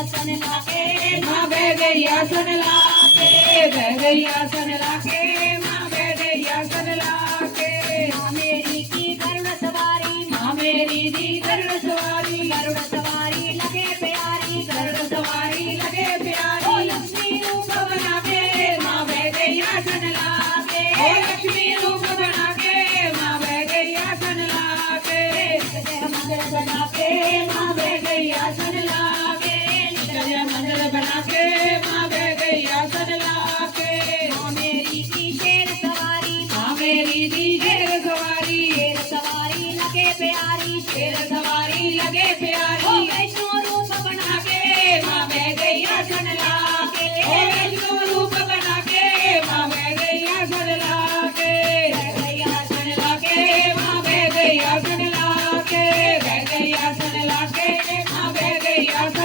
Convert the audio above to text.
आसन लाके माँ बह गई आसन लाके, बह गई आसन लाके, माँ बह गई आसन लाके। माँ मेरी की गरुड़ सवारी, माँ मेरी दी गरुड़ सवारी, गरुड़ सवारी लगे प्यारी, गरुड़ सवारी लगे ओ प्यारी। लक्ष्मी रूप बना के माँ बह गई आसन लाके, ओ लक्ष्मी रूप बना के माँ बह गई आसन लाके। जय मंगल बना के माँ बह गई आसन लाके, जय मंगल बना के माँ बह गई आसन लाके। माँ मेरी की शेर सवारी, माँ मेरी दी शेर सवारी, शेर सवारी लगे प्यारी, शेर सवारी लगे ओ प्यारी। वैष्णो रूप बना के माँ बह गई आसन लाके, ओ वैष्णो रूप बना के माँ बह गई आसन लाके। बह गई आसन लाके माँ बह गई आसन लाके, बह गई आसन लाके, माँ बह गई आसन